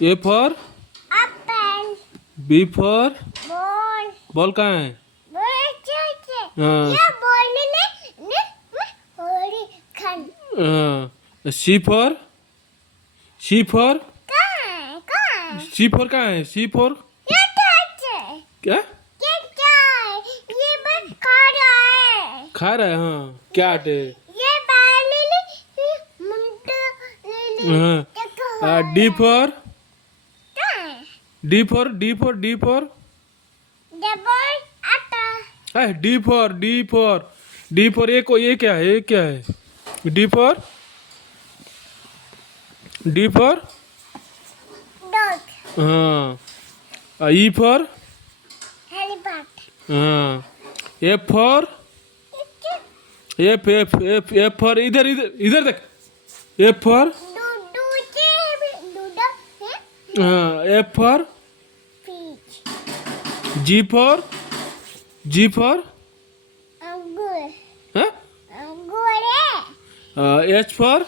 A for apple, B for ball, ball कहाँ है? हाँ ये बोलने ने होरी खान सी फॉर सी फॉर कहाँ सी फॉर कहाँ है? सी फॉर ये तो क्या ये ये बस खा रहा है खा रहा है? हाँ क्या है? ये बाली मुंडा हाँ D for D for D for D for double आटा D for D for D for ये क्या है? ये क्या है? D for D for dog हाँ ई फॉर हेलीपैड हाँ एफ फॉर एफ फॉर इधर इधर इधर देख एफ फॉर दूधा है हाँ F for peach G for G for अंगूर हाँ अंगूर है H for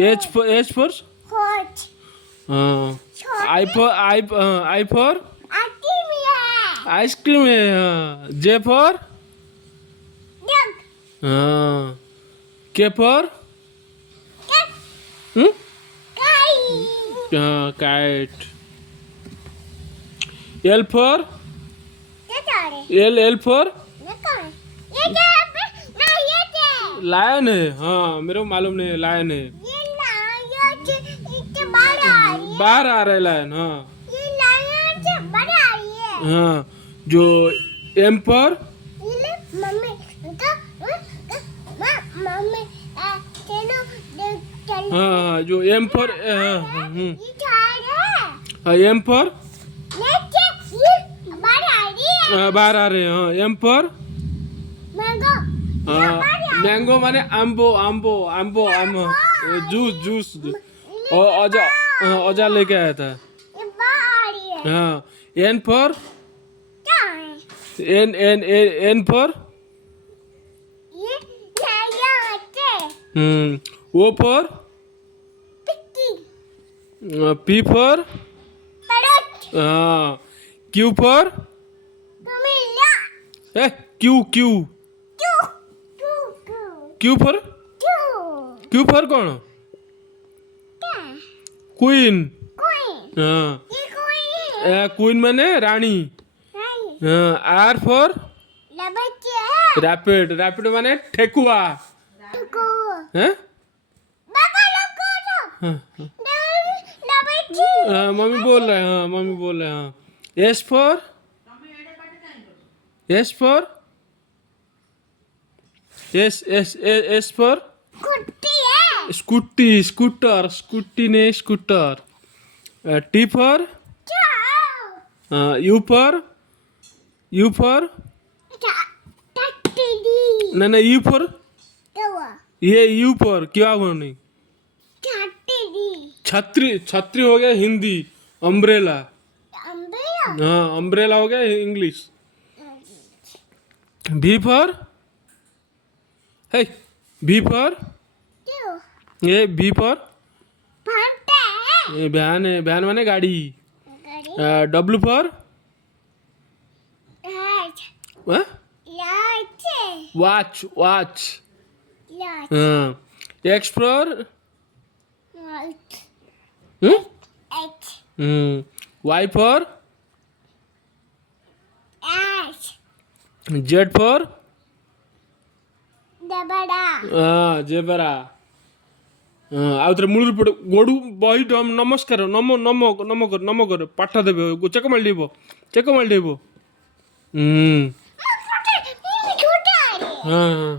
H for hot हाँ आई फॉर आती भी है आइसक्रीम है हाँ जे फॉर डॉग हाँ के फॉर काई हाँ काइट एल फॉर ये तारे एल फॉर ये कौन ये क्या है ना ये क्या लायन है हाँ मेरे को मालूम नहीं लायन है ये ना ये इससे बाहर आ रही है बाहर आ रहा है लायन हाँ ये लायन से बाहर आ रही है हाँ जो एम फॉर ये मम्मी मम्मी चलो चल हाँ जो एम फॉर ये झाड़ है एम फॉर लेके ये बाहर आ रही है बाहर आ रहे हैं हाँ एम फॉर मैंगो मैंगो माने आम्बो आम्बो आम्बो आम जूस जूस और अजा लेके आया था ये बाहर आ रही है हाँ एन फॉर क्या है एन फॉर ये यहाँ से ओ फॉर पिक्की पी फॉर पैरट हाँ क्यू फॉर कमीला Q Q Q Q Q Q for Q Q for कौन क्या क्वीन कोई हाँ ये कोई क्वीन माने रानी नहीं आर फॉर लबच्चे है रैपिड रैपिड माने ठेकुआ टुको हैं बाबा लोगो तो हाँ, लबच्चे मम्मी बोल रहे हैं हाँ मम्मी बोल रहे हैं हाँ S for S for S for कुत्ती है स्कूटी स्कूटर स्कूटी ने स्कूटर टी फॉर चाओ यू फॉर टट्टी ना यू फॉर दवा ये यू फॉर क्या हुआ नहीं टट्टी छतरी छतरी हो गया हिंदी अम्ब्रेला अंबेला हाँ अम्ब्रेला हो गया इंग्लिश भी फॉर है भी फॉर क्यों ये भी फॉर फंटे है ये वैन माने गाड़ी गड़ी W for light light watch watch light X for light H Y for H Z for डबड़ा जेबरा आउथरे मूल पड़े गोडू बही नमस्कार नमो नमो नमो कर नमो कर पाठ देवे चेक मार चेक मार हाँ हाँ